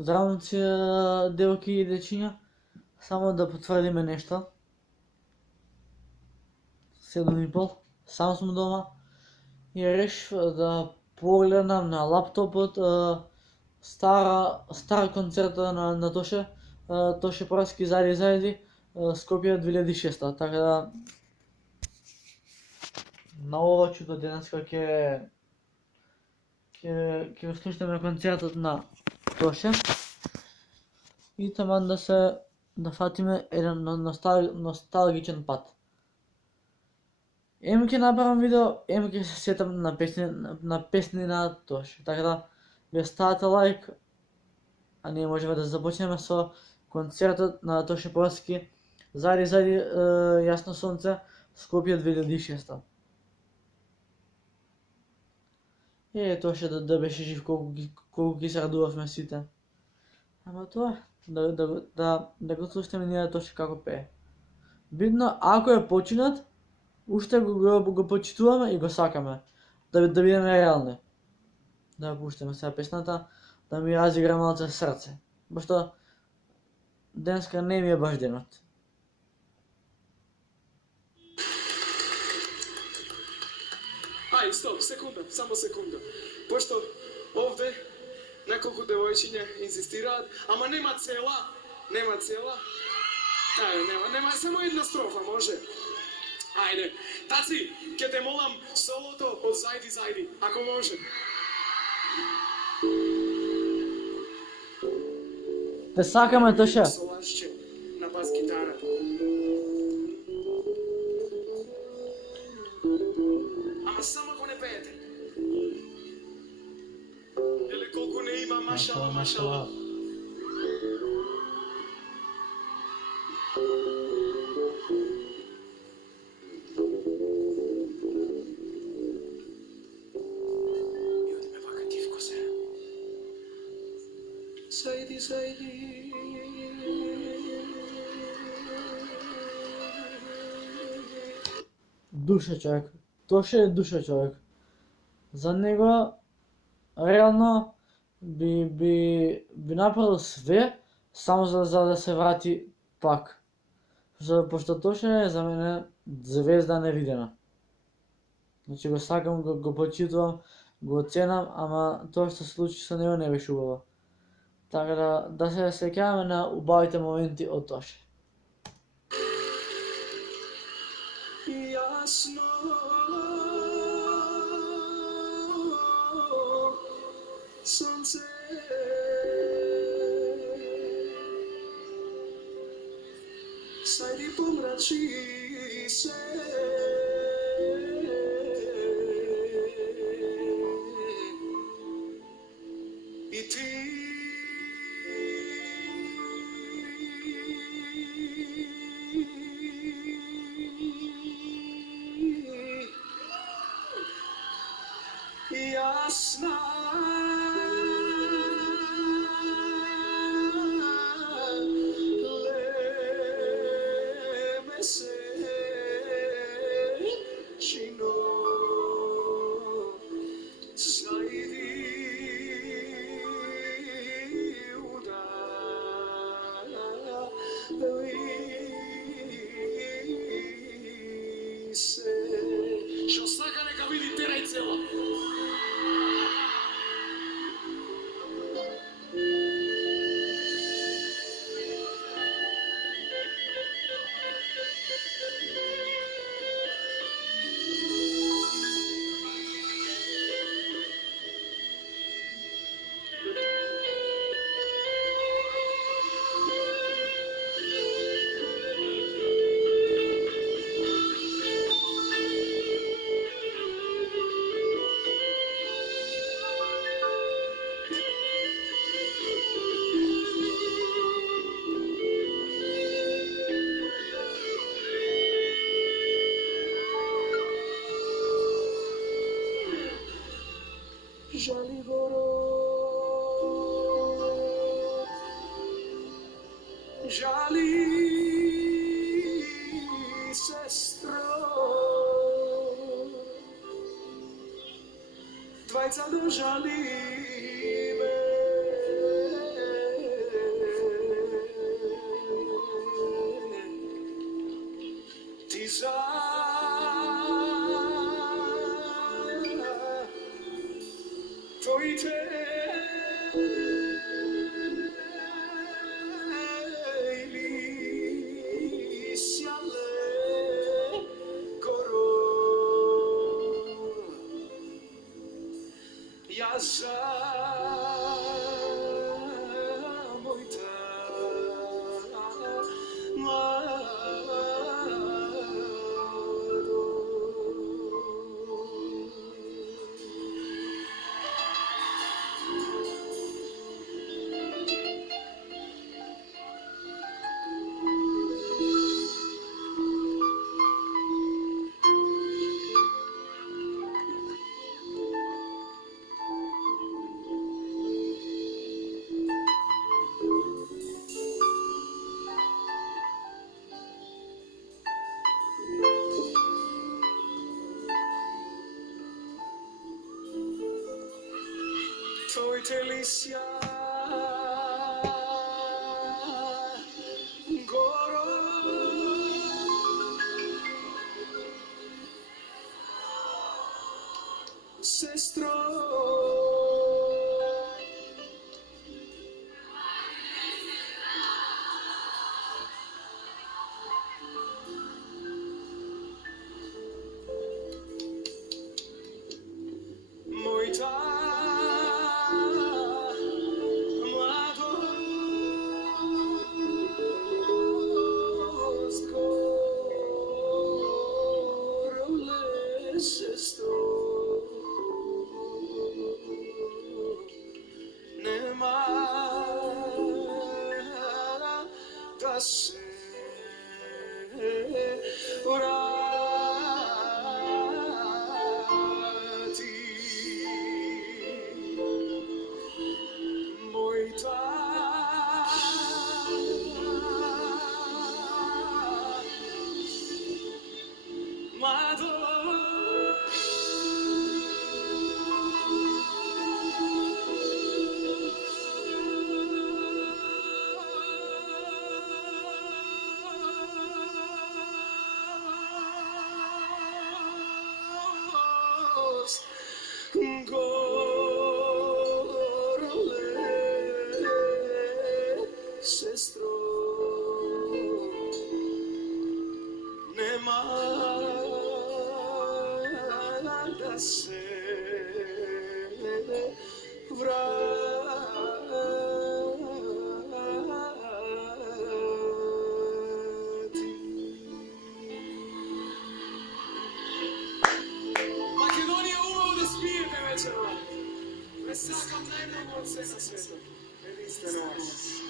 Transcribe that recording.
Здравейте, делки и дечиня. Само да потвърдиме нещо. 7:30. Сам съм дома и реших да погледнам на лаптопът стара концерта на Тоше. Тоше Праски заради Скопия 2006. Така да много чудо денеска ќе слушаме концертът на Тоше. И таман да фатиме еден носталгичен пат. Ем ќе направам видео, ем ќе се сетам на песни на Тоше. Така да вие ставате лайк, а ние можеме да започнеме со концертот на Тоше Праски заради Јасно сонце Скопје 2006. Тоше да беше жив колку ги се радувавме сите. Ама тоа да го слушаме ние Тоше како пее. Бидно ако е починат, уште го почитуваме и го сакаме. Да бидеме реални. Да пуштаме сега песната, да ми разигра малце срце. Пошто денеска не ми е баш денот. Ај, стоп, секунда, само секунда. Пошто овде неколку девојчиња инзистираат, ама нема цела. Нема, само една строфа, може. Ајде, таци, ќе те молам солото од Зајди, ако може. Те сакаме, Тоше. Солашче на бас гитара. Ама само ако не пеете. Еле колку не има, машала. Зајди. Душа човек. Тоше е душа човек. За него реално би направил све само за да се врати пак. Пошто Тоше е за мене звезда невидена. Значи го сакам, го почитувам, го оценам, ама тоа што се случи со него не беше убаво. Така да се сеќаваме на убавите моменти од Тоше. Јасно сонце Зајди помрачи се и ти Јасна леме се чино Зајди удали се Што сака нека види терај цела. Жали город, жали сестро, двајца да жалиме. Mauricia, Goro, sestro. Moita mladost gorole sestro, nema da se vrati. Moita mladost gorole sestro, nema da se vrati. Makedonija, umalo da spijete večerom. Ne sakam najmnogo od sve na svetu. Jedinstveno vaše.